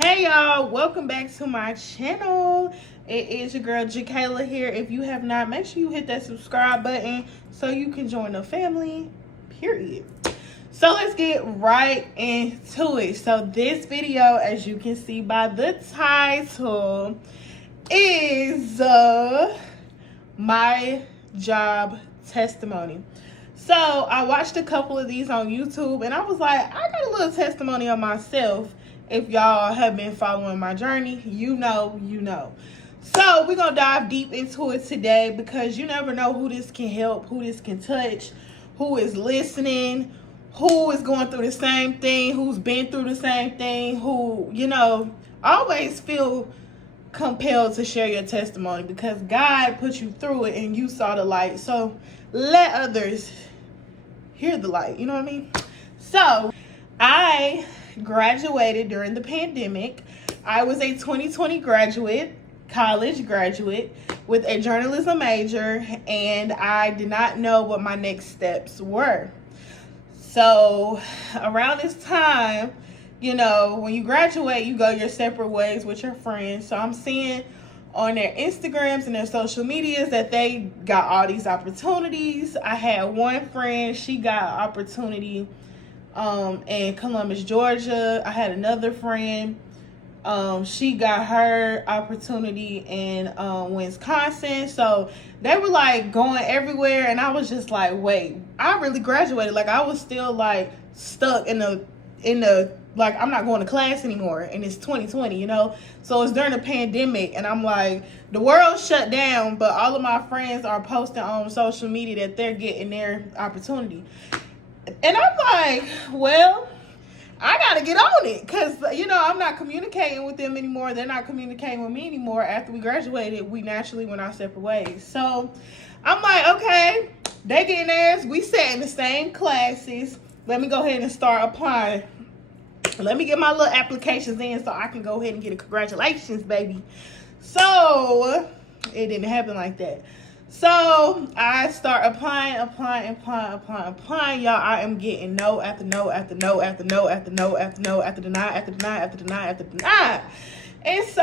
Hey y'all, welcome back to my channel. It is your girl JaKayla here. If you have not, make sure you hit that subscribe button so you can join the family, period. So let's get right into it. So this video, as you can see by the title, is my job testimony. So I watched a couple of these on YouTube and I was like, I got a little testimony on myself. If y'all have been following my journey, you know. So we're going to dive deep into it today because you never know who this can help, who this can touch, who is listening, who is going through the same thing, who's been through the same thing, who, always feel compelled to share your testimony because God put you through it and you saw the light. So let others hear the light, you know what I mean? So I graduated during the pandemic. I was a 2020 college graduate with a journalism major, and I did not know what my next steps were. So around this time, when you graduate, you go your separate ways with your friends. So I'm seeing on their Instagrams and their social medias that they got all these opportunities. I had one friend, she got an opportunity in Columbus, Georgia. I had another friend, she got her opportunity in Wisconsin. So they were like going everywhere, and I was just like, wait, I really graduated. Like I was still like stuck in the like I'm not going to class anymore, and it's 2020, so it's during the pandemic, and I'm like, the world shut down, but all of my friends are posting on social media that they're getting their opportunity. And I'm like, well, I got to get on it because, I'm not communicating with them anymore. They're not communicating with me anymore. After we graduated, we naturally went our separate ways. So I'm like, okay, they getting theirs. We sat in the same classes. Let me go ahead and start applying. Let me get my little applications in so I can go ahead and get a congratulations, baby. So it didn't happen like that. So I start applying. Y'all, I am getting no after no after no after no after no after no after deny. And so,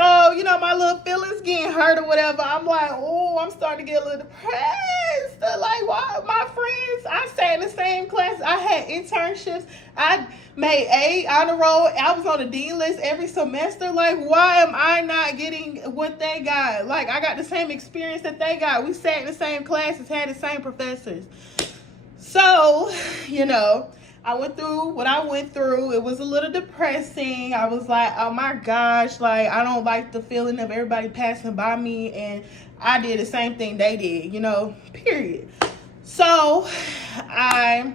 my little feelings getting hurt or whatever. I'm like, oh, I'm starting to get a little depressed. Like, why? My friends, I sat in the same class. I had internships. I made A honor roll. I was on the dean list every semester. Like, why am I not getting what they got? Like, I got the same experience that they got. We sat in the same classes, had the same professors. So, I went through what I went through. It was a little depressing. I was like, oh my gosh, like I don't like the feeling of everybody passing by me, and I did the same thing they did, period. So I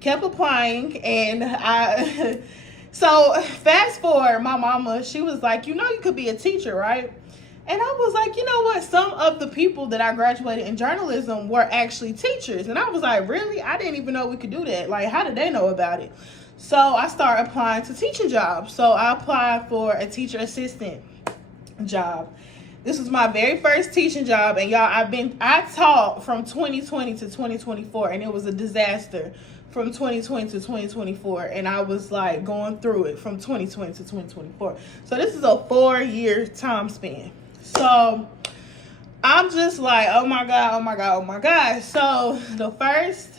kept applying, and so fast forward, my mama, she was like, you could be a teacher, right? And I was like, you know what? Some of the people that I graduated in journalism were actually teachers. And I was like, really? I didn't even know we could do that. Like, how did they know about it? So I started applying to teaching jobs. So I applied for a teacher assistant job. This was my very first teaching job. And y'all, I taught from 2020 to 2024. And it was a disaster from 2020 to 2024. And I was like going through it from 2020 to 2024. So this is a 4-year time span. So I'm just like, oh my God. So the first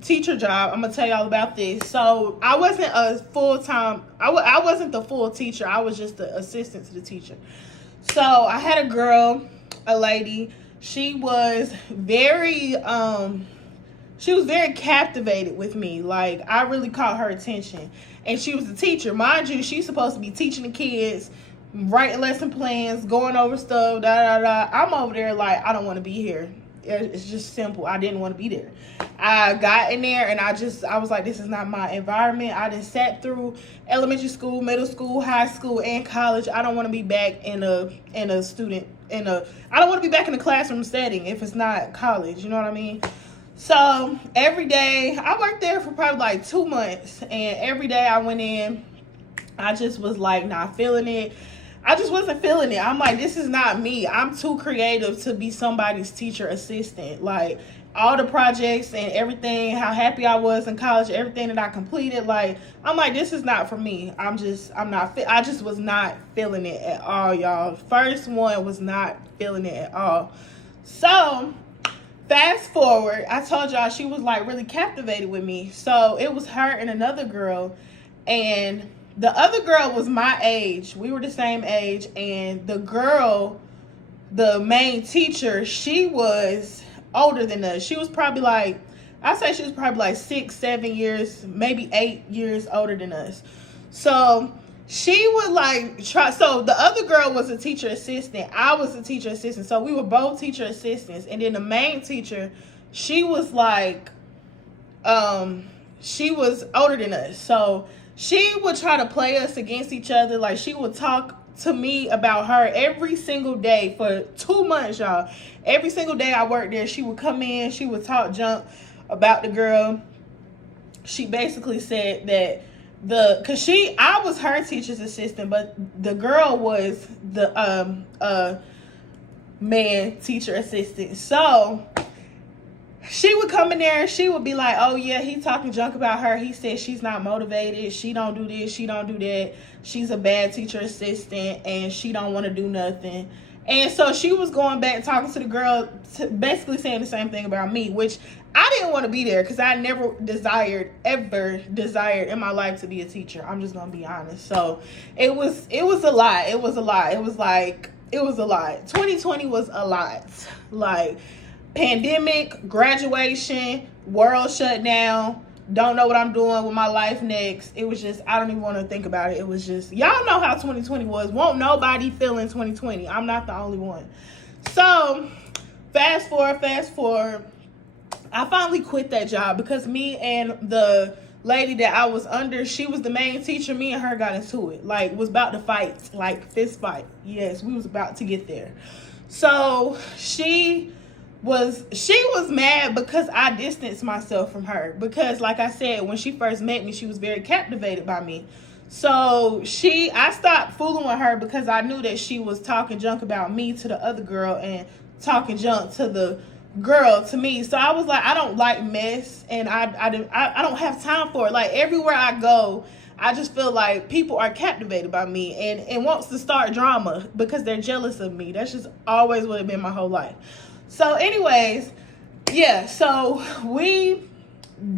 teacher job, I'm going to tell y'all about this. So I wasn't a full-time, I wasn't the full teacher. I was just the assistant to the teacher. So I had a lady, she was very captivated with me. Like, I really caught her attention. And she was a teacher. Mind you, she's supposed to be teaching the kids, writing lesson plans, going over stuff, I'm over there like, I don't want to be here. It's just simple. I didn't want to be there. I got in there and I was like, this is not my environment. I done sat through elementary school, middle school, high school, and college. I don't want to be back I don't want to be back in the classroom setting if it's not college. You know what I mean? So every day, I worked there for probably like 2 months, and every day I went in, I just was like not feeling it. I just wasn't feeling it. I'm like, this is not me. I'm too creative to be somebody's teacher assistant. Like, all the projects and everything, how happy I was in college, everything that I completed. Like, I'm like, this is not for me. I just was not feeling it at all, y'all. First one was not feeling it at all. So fast forward, I told y'all she was like really captivated with me. So it was her and another girl, and the other girl was my age. We were the same age, and the girl, the main teacher, she was older than us. She was probably like, I'd say she was probably like 6, 7 years, maybe 8 years older than us. So she would like try. So the other girl was a teacher assistant. I was a teacher assistant. So we were both teacher assistants. And then the main teacher, she was like, she was older than us. So she would try to play us against each other. Like, she would talk to me about her every single day for 2 months, y'all. Every single day I worked there, she would come in, she would talk junk about the girl. She basically said that I was her teacher's assistant, but the girl was the man teacher assistant. So she would come in there and she would be like, oh yeah, he talking junk about her. He said she's not motivated. She don't do this. She don't do that. She's a bad teacher assistant and she don't want to do nothing. And so she was going back talking to the girl, basically saying the same thing about me, which I didn't want to be there because I never ever desired in my life to be a teacher. I'm just going to be honest. So it was a lot. It was a lot. It was a lot. 2020 was a lot. Like, pandemic, graduation, world shut down, don't know what I'm doing with my life next. It was just, I don't even want to think about it. It was just, y'all know how 2020 was. Won't nobody feel in 2020. I'm not the only one. So fast forward. I finally quit that job because me and the lady that I was under, she was the main teacher. Me and her got into it. Like, was about to fight, like fist fight. Yes, we was about to get there. So she was mad because I distanced myself from her. Because like I said, when she first met me, she was very captivated by me. So I stopped fooling with her because I knew that she was talking junk about me to the other girl and talking junk to the girl to me. So I was like, I don't like mess, and I don't have time for it. Like, everywhere I go, I just feel like people are captivated by me and wants to start drama because they're jealous of me. That's just always what it's been my whole life. So anyways, yeah, so we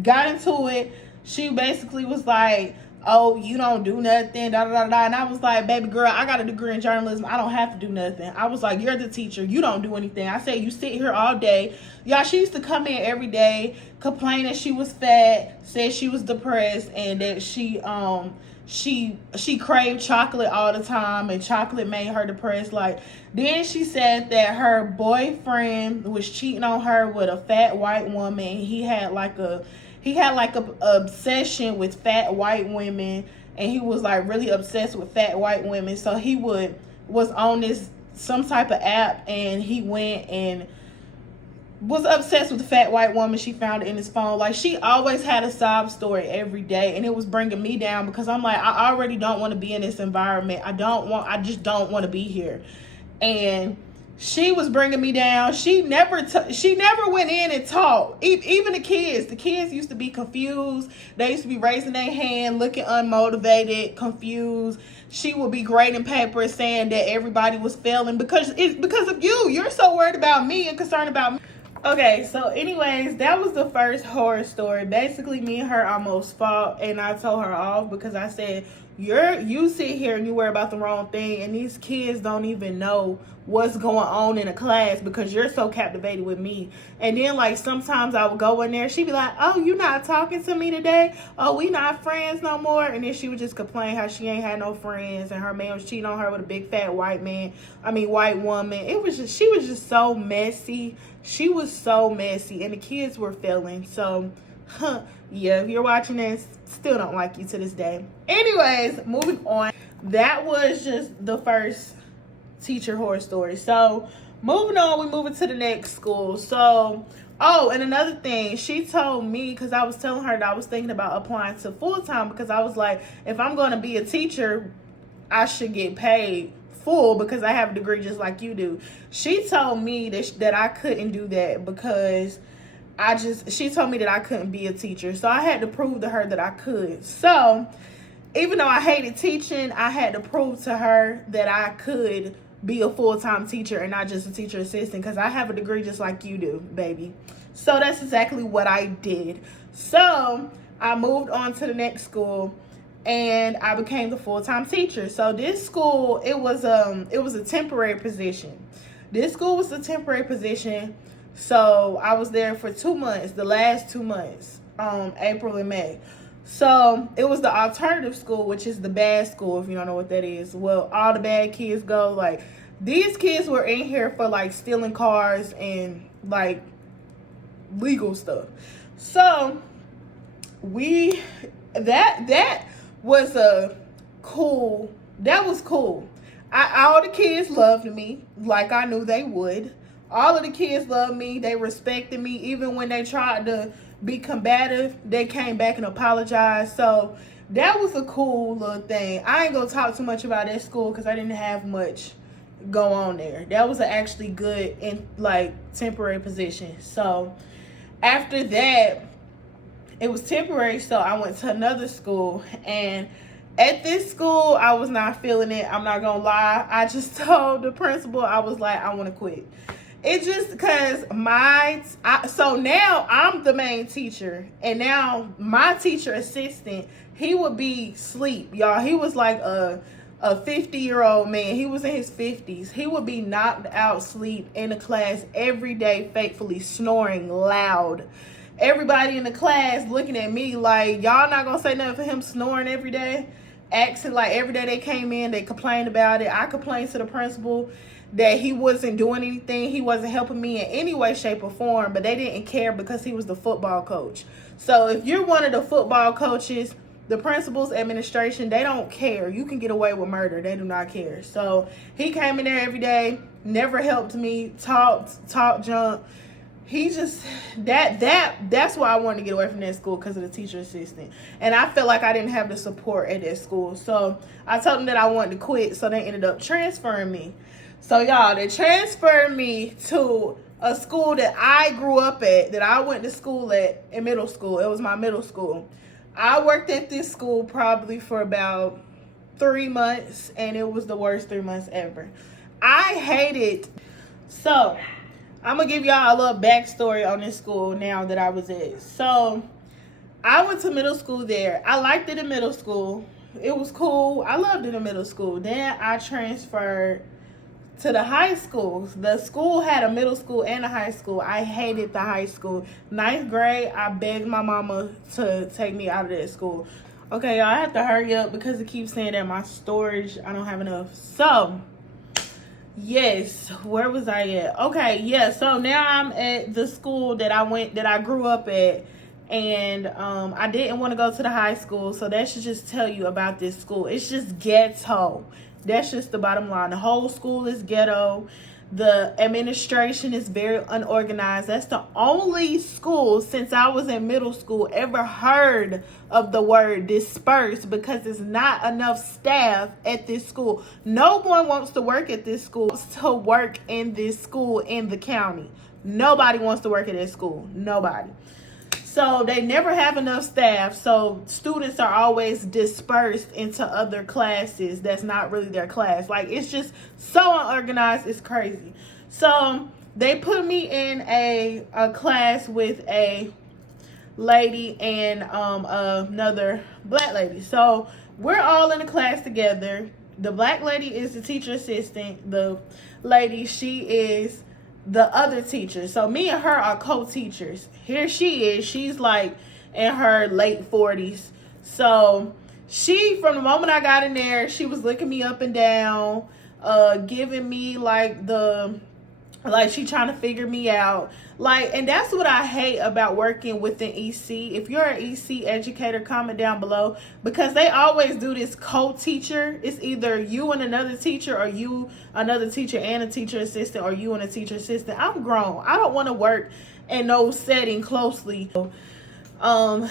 got into it. She basically was like, oh, you don't do nothing, da da da da. And I was like, baby girl, I got a degree in journalism. I don't have to do nothing. I was like, you're the teacher. You don't do anything. I said, you sit here all day. Y'all, she used to come in every day, complain that she was fat, said she was depressed, and that she craved chocolate all the time, and chocolate made her depressed. Like, then she said that her boyfriend was cheating on her with a fat white woman. He had like a obsession with fat white women, and he was like really obsessed with fat white women. So he was on some type of app, and he went and was obsessed with the fat white woman. She found it in his phone. Like, she always had a sob story every day, and it was bringing me down because I'm like, I already don't want to be in this environment. I just don't want to be here. And she was bringing me down. She never went in and talked. Even the kids used to be confused. They used to be raising their hand, looking unmotivated, confused. She would be grading papers saying that everybody was failing because of you. You're so worried about me and concerned about me. Okay, so anyways, that was the first horror story. Basically, me and her almost fought, and I told her off because I said, you sit here and you worry about the wrong thing, and these kids don't even know what's going on in a class because you're so captivated with me. And then, like, sometimes I would go in there, she'd be like, oh, you not talking to me today? Oh, we not friends no more? And then she would just complain how she ain't had no friends, and her man was cheating on her with a big fat white woman. She was just so messy. She was so messy, and the kids were failing. So, yeah, if you're watching this, still don't like you to this day. Anyways, moving on. That was just the first teacher horror story. So, moving on, we moving to the next school. So, oh, and another thing, she told me, because I was telling her that I was thinking about applying to full-time, because I was like, if I'm going to be a teacher, I should get paid full because I have a degree just like you do. She told me that I couldn't do that because she told me that I couldn't be a teacher. So I had to prove to her that I could. So even though I hated teaching, I had to prove to her that I could be a full-time teacher and not just a teacher assistant, because I have a degree just like you do, baby. So that's exactly what I did. So I moved on to the next school and I became the full-time teacher. So this school, it was a temporary position. This school was a temporary position. So I was there for 2 months, the last 2 months, April and May. So it was the alternative school, which is the bad school, if you don't know what that is. Well, all the bad kids go. Like, these kids were in here for like stealing cars and like legal stuff. So that was cool. That was cool. All the kids loved me like I knew they would. All of the kids loved me. They respected me. Even when they tried to be combative, they came back and apologized. So that was a cool little thing. I ain't gonna talk too much about that school because I didn't have much go on there. That was an actually good in like temporary position. So after that, it was temporary, so I went to another school, and at this school I was not feeling it. I'm not gonna lie. I just told the principal, I was like, I want to quit. It just because so now I'm the main teacher, and now my teacher assistant, he would be asleep, y'all. He was like a 50-year-old man. He was in his 50s. He would be knocked out sleep in the class every day, faithfully snoring loud. Everybody in the class looking at me like, y'all not gonna say nothing for him snoring every day? Acting like every day they came in, they complained about it. I complained to the principal that he wasn't doing anything. He wasn't helping me in any way, shape, or form, but they didn't care because he was the football coach. So if you're one of the football coaches, the principal's administration, they don't care. You can get away with murder. They do not care. So he came in there every day, never helped me, talked junk. He just, that's why I wanted to get away from that school, because of the teacher assistant. And I felt like I didn't have the support at that school. So I told them that I wanted to quit, so they ended up transferring me. So y'all, they transferred me to a school that I grew up at, that I went to school at in middle school. It was my middle school. I worked at this school probably for about 3 months, and it was the worst 3 months ever. I hated. So I'm going to give y'all a little backstory on this school now that I was at. So I went to middle school there. I liked it in middle school. It was cool. I loved it in middle school. Then I transferred to the high school. The school had a middle school and a high school. I hated the high school. 9th grade, I begged my mama to take me out of that school. Okay, y'all, I have to hurry up because it keeps saying that my storage, I don't have enough. So yes, where was I at? Okay, yeah, so now I'm at the school that I grew up at, and I didn't want to go to the high school, so that should just tell you about this school. It's just ghetto. That's just the bottom line. The whole school is ghetto. The administration is very unorganized. That's the only school since I was in middle school ever heard of the word dispersed, because there's not enough staff at this school. No one wants to work at this school. To work in this school in the county. Nobody wants to work at this school. Nobody. So they never have enough staff. So students are always dispersed into other classes that's not really their class. Like, it's just so unorganized. It's crazy. So they put me in a class with a lady and another black lady. So we're all in a class together. The black lady is the teacher assistant. The lady, she is the other teacher. So me and her are co-teachers. Here she is. She's like in her late 40s. So she, from the moment I got in there, she was looking me up and down, giving me like she trying to figure me out. Like, and that's what I hate about working with an EC. If you're an EC educator, comment down below, because they always do this co-teacher. It's either you and another teacher, or you, another teacher and a teacher assistant, or you and a teacher assistant. I'm grown. I don't want to work in no setting closely. I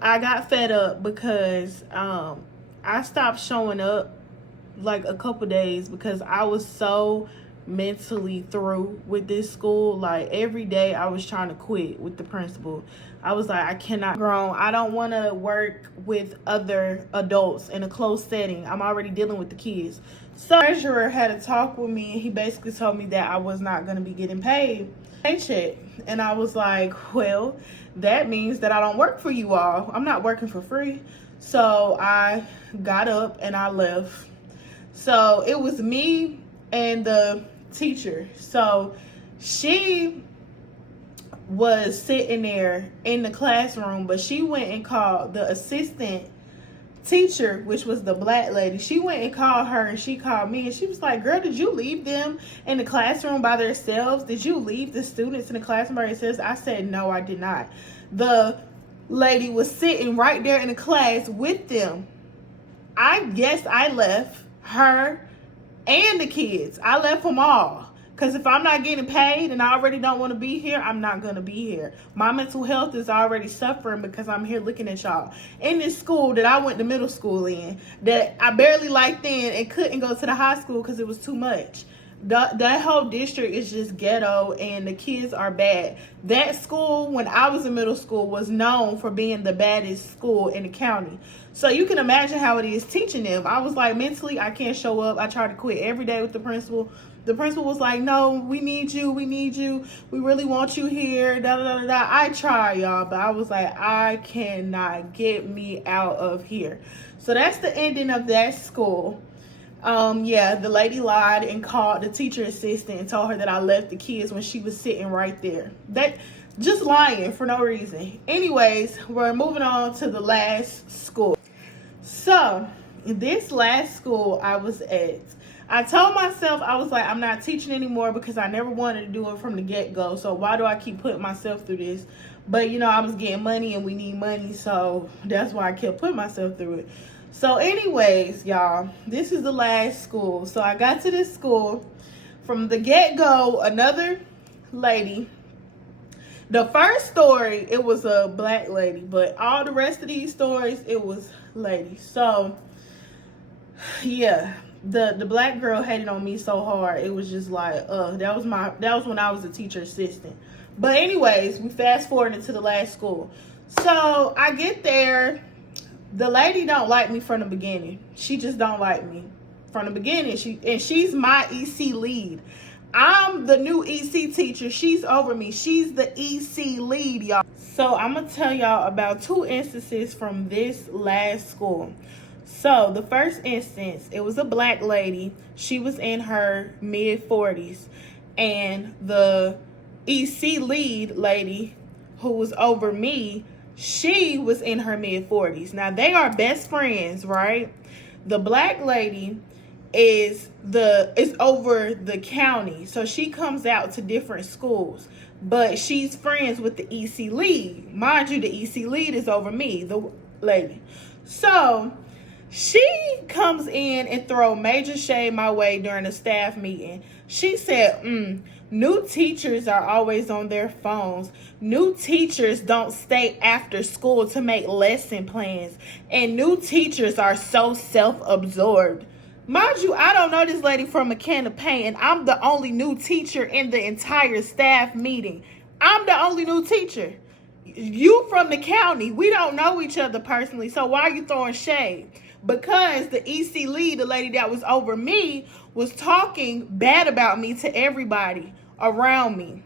got fed up because I stopped showing up like a couple days because I was so mentally through with this school. Like, every day I was trying to quit with the principal. I was like, I cannot grown. I don't want to work with other adults in a closed setting. I'm already dealing with the kids. So the treasurer had a talk with me, and he basically told me that I was not going to be getting paid paycheck. And I was like, well, that means that I don't work for you all. I'm not working for free. So I got up and I left. So it was me and the teacher. So she was sitting there in the classroom, but she went and called the assistant teacher, which was the black lady. She went and called her, and she called me, and she was like, girl, did you leave them in the classroom by themselves? Did you leave the students in the classroom by themselves? I said, no, I did not. The lady was sitting right there in the class with them. I guess I left her and the kids. I left them all. Because if I'm not getting paid and I already don't want to be here, I'm not going to be here. My mental health is already suffering because I'm here looking at y'all. In this school that I went to middle school in, that I barely liked then and couldn't go to the high school because it was too much. That whole district is just ghetto, and the kids are bad. That school, when I was in middle school, was known for being the baddest school in the county. So you can imagine how it is teaching them. I was like, mentally, I can't show up. I tried to quit every day with the principal. The principal was like, no, we need you. We need you. We really want you here. Da, da, da, da. I tried, y'all, but I was like, I cannot, get me out of here. So that's the ending of that school. Yeah, the lady lied and called the teacher assistant and told her that I left the kids when she was sitting right there. That just lying for no reason. Anyways, we're moving on to the last school. So this last school I was at, I told myself, I was like, I'm not teaching anymore because I never wanted to do it from the get-go. So why do I keep putting myself through this? But, you know, I was getting money and we need money. So that's why I kept putting myself through it. So anyways, y'all, this is the last school. So I got to this school from the get-go, another lady. The first story, it was a black lady. But all the rest of these stories, it was ladies. So, yeah. The black girl hated on me so hard. It was just like, that was when I was a teacher assistant. But anyways, we fast forward into the last school. So I get there. The lady don't like me from the beginning. She just don't like me from the beginning. She's my EC lead. I'm the new EC teacher. She's over me. She's the EC lead, y'all. So I'm gonna tell y'all about 2 instances from this last school. So the first instance, it was a black lady. She was in her mid-40s. And the EC lead lady who was over me, she was in her mid-40s. Now, they are best friends, right? The black lady is over the county. So she comes out to different schools. But she's friends with the EC lead. Mind you, the EC lead is over me, the lady. So she comes in and throw major shade my way during a staff meeting. She said, new teachers are always on their phones. New teachers don't stay after school to make lesson plans. And new teachers are so self-absorbed. Mind you, I don't know this lady from a can of paint, and I'm the only new teacher in the entire staff meeting. I'm the only new teacher. You from the county. We don't know each other personally, so why are you throwing shade? Because the EC lead, the lady that was over me, was talking bad about me to everybody around me.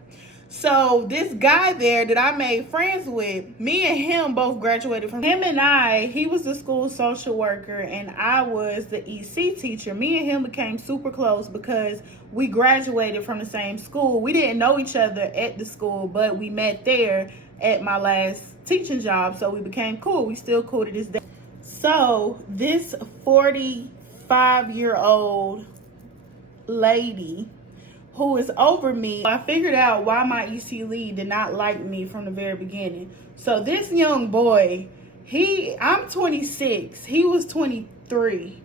So this guy there that I made friends with, me and him both graduated from him, and he was the school social worker and I was the EC teacher. Me and him became super close because we graduated from the same school. We didn't know each other at the school, but we met there at my last teaching job. So we became cool. We still cool to this day. So this 45-year-old lady who is over me, I figured out why my EC lead did not like me from the very beginning. So this young boy, I'm 26, he was 23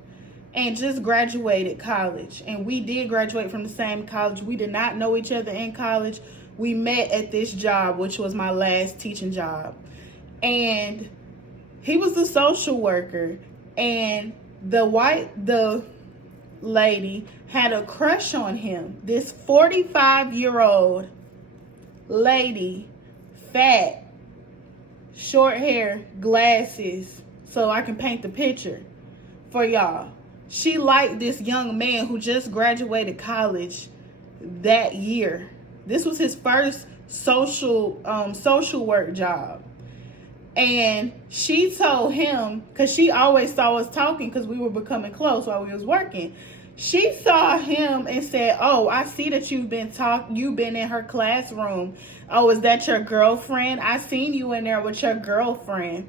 and just graduated college. And we did graduate from the same college. We did not know each other in college. We met at this job, which was my last teaching job. And he was a social worker, and the lady had a crush on him. This 45-year-old lady, fat, short hair, glasses, so I can paint the picture for y'all. She liked this young man who just graduated college that year. This was his first social work job. And she told him, because she always saw us talking because we were becoming close while we was working. She saw him and said, "Oh, I see that you've been in her classroom. Oh, is that your girlfriend? I seen you in there with your girlfriend."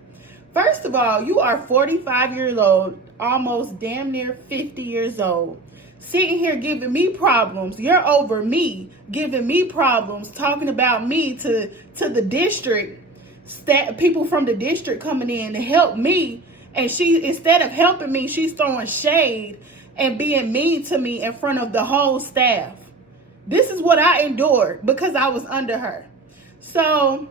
First of all, you are 45 years old, almost damn near 50 years old, sitting here giving me problems. You're over me, giving me problems, talking about me to the district. People from the district coming in to help me, and she, instead of helping me, she's throwing shade and being mean to me in front of the whole staff. This is what I endured because I was under her. So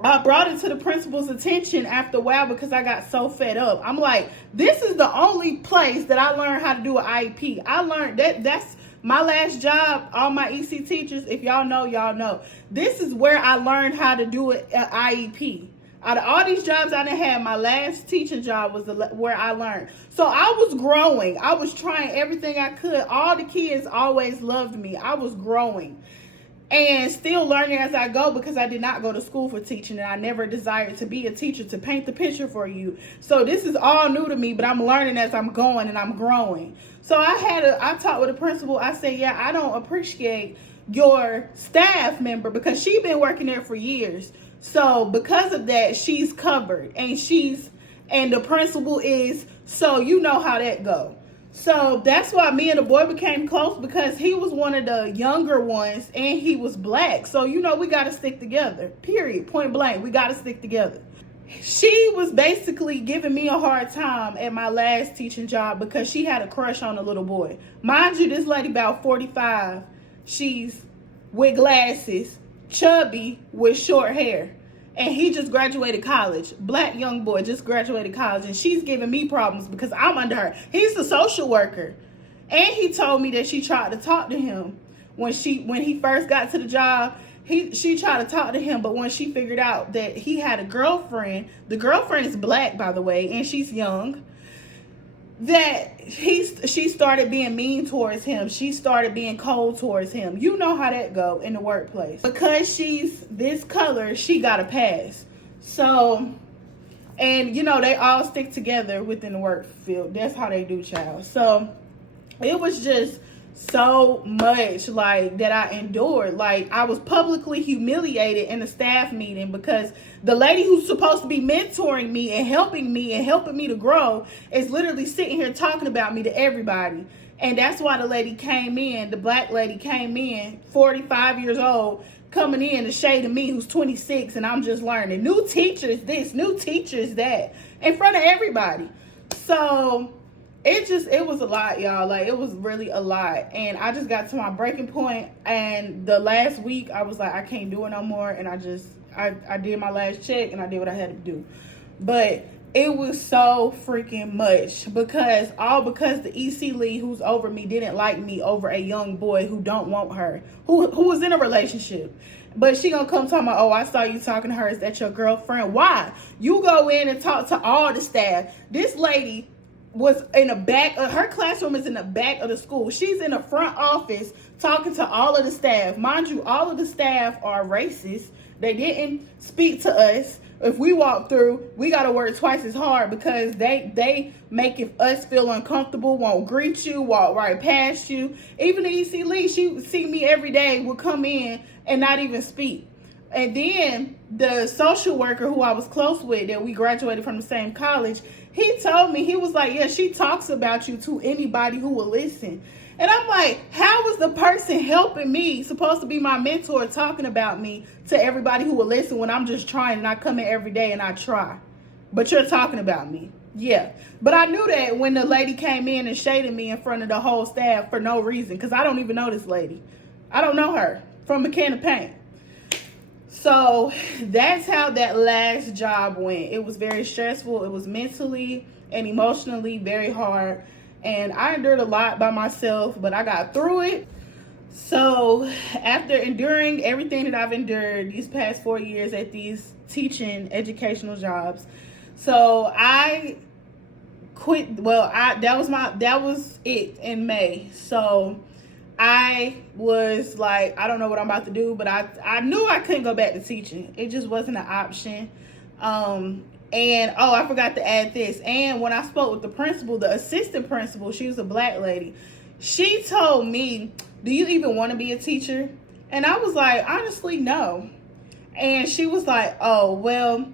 I brought it to the principal's attention after a while because I got so fed up. I'm like, this is the only place that I learned how to do an IEP. I learned that's my last job. All my EC teachers, if y'all know, y'all know. This is where I learned how to do an IEP. Out of all these jobs I done had, my last teaching job was where I learned. So I was growing. I was trying everything I could. All the kids always loved me. I was growing and still learning as I go because I did not go to school for teaching and I never desired to be a teacher, to paint the picture for you. So this is all new to me, but I'm learning as I'm going and I'm growing. So I talked with the principal. I said, yeah, I don't appreciate your staff member because she's been working there for years. So because of that, she's covered and the principal is, so you know how that go. So that's why me and the boy became close, because he was one of the younger ones and he was black. So, you know, we got to stick together, period, point blank. We got to stick together. She was basically giving me a hard time at my last teaching job because she had a crush on a little boy. Mind you, this lady about 45. She's with glasses, chubby, with short hair. And he just graduated college. Black young boy just graduated college. And she's giving me problems because I'm under her. He's the social worker. And he told me that she tried to talk to him when he first got to the job. She tried to talk to him, but when she figured out that he had a girlfriend, the girlfriend is black, by the way, and she's young, that she started being mean towards him. She started being cold towards him. You know how that go in the workplace. Because she's this color, she got a pass. So, and you know, they all stick together within the work field. That's how they do, child. So it was just so much like that I endured. Like, I was publicly humiliated in a staff meeting because the lady who's supposed to be mentoring me and helping me to grow is literally sitting here talking about me to everybody. And that's why the lady came in, the black lady came in, 45 years old, coming in to shade of me who's 26, and I'm just learning. New teachers this, new teachers that, in front of everybody. So it was a lot, y'all. Like, it was really a lot. And I just got to my breaking point. And the last week, I was like, I can't do it no more. And I did my last check and I did what I had to do. But it was so freaking much because the EC lead who's over me didn't like me over a young boy who don't want her, who was in a relationship. But she gonna come talking about, oh, I saw you talking to her. Is that your girlfriend? Why? You go in and talk to all the staff. This lady was in the back of her classroom, is in the back of the school. She's in the front office talking to all of the staff. Mind you, all of the staff are racist. They didn't speak to us. If we walk through, we got to work twice as hard because they make us feel uncomfortable, won't greet you, walk right past you. Even the EC lead, she would see me every day, would come in and not even speak. And then the social worker who I was close with, that we graduated from the same college, he told me, he was like, yeah, she talks about you to anybody who will listen. And I'm like, how is the person helping me, supposed to be my mentor, talking about me to everybody who will listen when I'm just trying and I come in every day and I try? But you're talking about me. Yeah. But I knew that when the lady came in and shaded me in front of the whole staff for no reason, because I don't even know this lady. I don't know her from a can of paint. So that's how that last job went. It was very stressful. It was mentally and emotionally very hard. And I endured a lot by myself, but I got through it. So after enduring everything that I've endured these past 4 years at these teaching educational jobs, so I quit. Well, that was it in May. So I was like, I don't know what I'm about to do, but I knew I couldn't go back to teaching. It just wasn't an option. And I forgot to add this. And when I spoke with the principal, the assistant principal, she was a black lady. She told me, "Do you even want to be a teacher?" And I was like, honestly, no. And she was like, "Oh, well,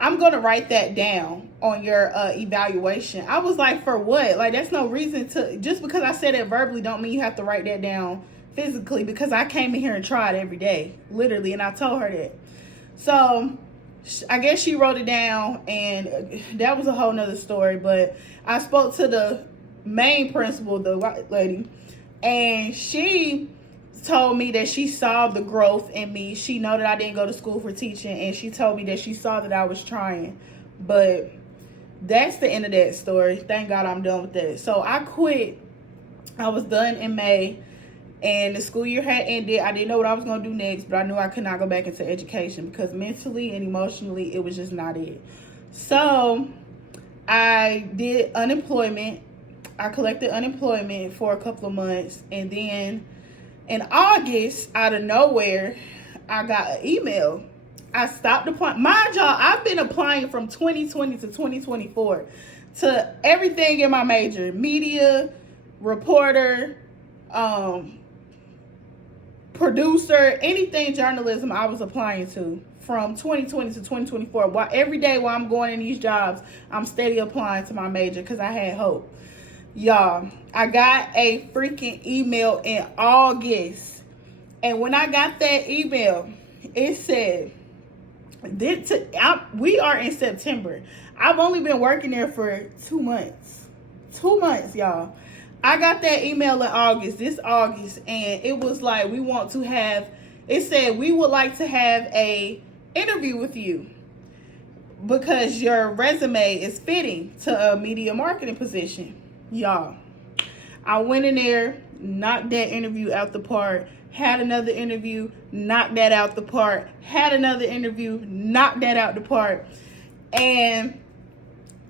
I'm going to write that down on your evaluation." I was like, for what? Like, that's no reason to, just because I said it verbally don't mean you have to write that down physically, because I came in here and tried every day, literally, and I told her that. So I guess she wrote it down, and that was a whole nother story. But I spoke to the main principal, the white lady, and she told me that she saw the growth in me. She know that I didn't go to school for teaching, and she told me that she saw that I was trying. But that's the end of that story. Thank God I'm done with that. So I quit. I was done in May, and the school year had ended. I didn't know what I was going to do next, but I knew I could not go back into education because mentally and emotionally, it was just not it. So I did unemployment. I collected unemployment for a couple of months, and then in August, out of nowhere, I got an email. I stopped applying. Mind y'all, I've been applying from 2020 to 2024 to everything in my major: media, reporter, producer, anything journalism I was applying to from 2020 to 2024. Every day while I'm going in these jobs, I'm steady applying to my major because I had hope. Y'all, I got a freaking email in August. And when I got that email, it said, we are in September. I've only been working there for 2 months. 2 months, y'all. I got that email in this August, and it was like, it said, we would like to have a interview with you because your resume is fitting to a media marketing position. Y'all, I went in there, knocked that interview out the park, had another interview, knocked that out the park, had another interview, knocked that out the park. And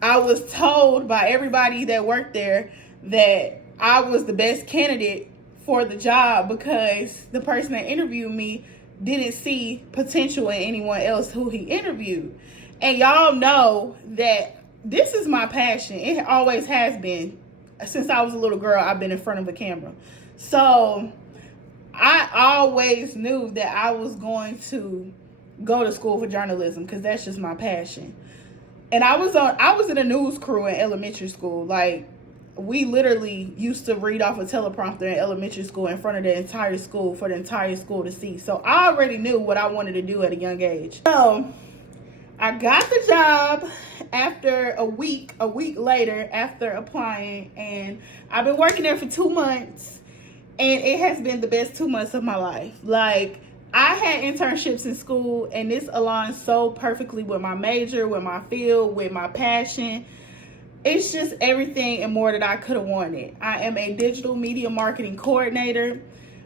I was told by everybody that worked there that I was the best candidate for the job because the person that interviewed me didn't see potential in anyone else who he interviewed. And y'all know that this is my passion. It always has been. Since I was a little girl, I've been in front of a camera. So I always knew that I was going to go to school for journalism because that's just my passion. And I was in a news crew in elementary school. Like, we literally used to read off a teleprompter in elementary school in front of the entire school for the entire school to see. So I already knew what I wanted to do at a young age. So I got the job after a week later after applying, and I've been working there for 2 months, and it has been the best 2 months of my life. Like, I had internships in school, and this aligns so perfectly with my major, with my field, with my passion. It's just everything and more that I could have wanted. I am a digital media marketing coordinator.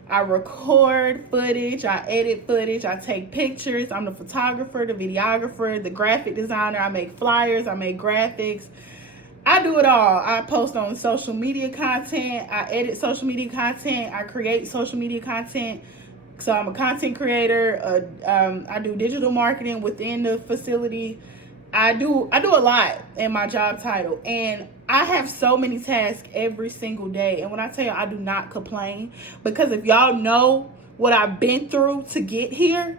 I record footage, I edit footage, I take pictures. I'm the photographer, the videographer, the graphic designer. I make flyers, I make graphics. I do it all. I post on social media content, I edit social media content, I create social media content. So I'm a content creator. I do digital marketing within the facility. I do a lot in my job title, and I have so many tasks every single day. And when I tell you, I do not complain, because if y'all know what I've been through to get here,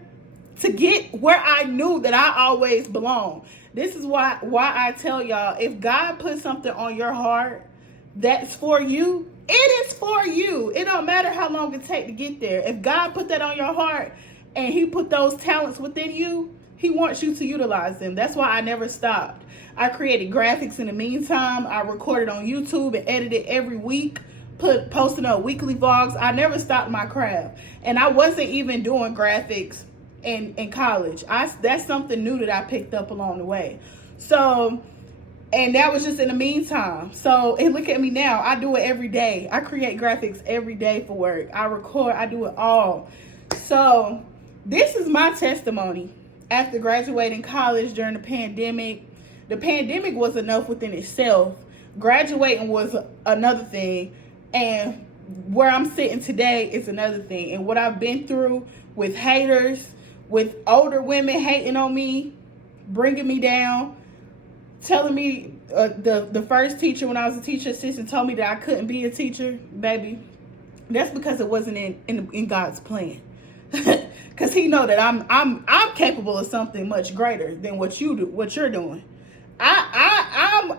to get where I knew that I always belong. This is why I tell y'all, if God put something on your heart that's for you, it is for you. It don't matter how long it take to get there. If God put that on your heart and he put those talents within you, he wants you to utilize them. That's why I never stopped. I created graphics in the meantime. I recorded on YouTube and edited every week, posting up weekly vlogs. I never stopped my craft. And I wasn't even doing graphics in college. That's something new that I picked up along the way. So And that was just in the meantime. So, and look at me now. I do it every day. I create graphics every day for work. I record. I do it all. So, this is my testimony after graduating college during the pandemic. The pandemic was enough within itself. Graduating was another thing. And where I'm sitting today is another thing. And what I've been through with haters, with older women hating on me, bringing me down, telling me the first teacher when I was a teacher assistant told me that I couldn't be a teacher, baby. That's because it wasn't in God's plan. Because He know that I'm capable of something much greater than what you're doing. I'm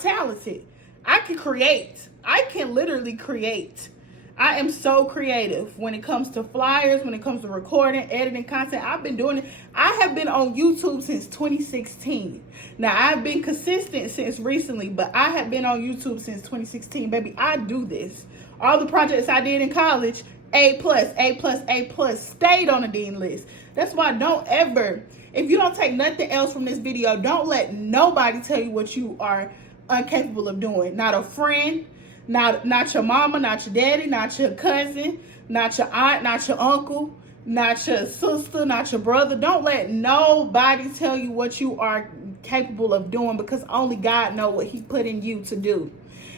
talented. I can create. I can literally create. I am so creative when it comes to flyers, when it comes to recording, editing content. I've been doing it. I have been on YouTube since 2016. Now, I've been consistent since recently, but I have been on YouTube since 2016. Baby, I do this. All the projects I did in college, A+, stayed on the dean list. That's why don't ever, if you don't take nothing else from this video, don't let nobody tell you what you are incapable of doing. Not a friend, not your mama, not your daddy, not your cousin, not your aunt, not your uncle, not your sister, not your brother. Don't let nobody tell you what you are capable of doing, because only God knows what He put in you to do.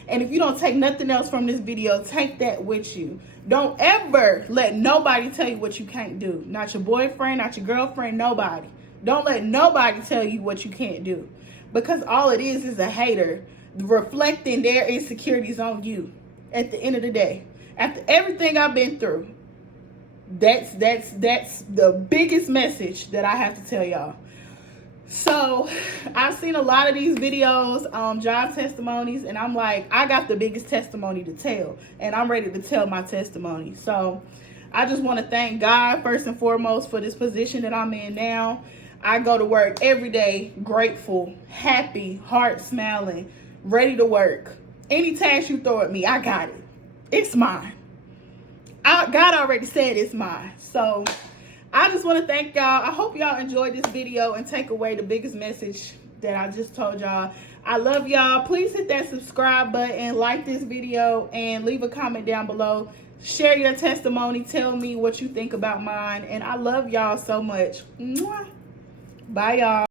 And if you don't take nothing else from this video, take that with you. Don't ever let nobody tell you what you can't do. Not your boyfriend, not your girlfriend, nobody. Don't let nobody tell you what you can't do, because all it is a hater reflecting their insecurities on you. At the end of the day, after everything I've been through, that's the biggest message that I have to tell y'all. So I've seen a lot of these videos, job testimonies, and I'm like, I got the biggest testimony to tell, and I'm ready to tell my testimony. So I just want to thank God first and foremost for this position that I'm in now. I go to work every day grateful, happy, heart smiling, ready to work. Any task you throw at me, I got it. It's mine. God already said it's mine. So I just want to thank y'all. I hope y'all enjoyed this video and take away the biggest message that I just told y'all. I love y'all. Please hit that subscribe button, like this video, and leave a comment down below. Share your testimony. Tell me what you think about mine. And I love y'all so much. Mwah. Bye, y'all.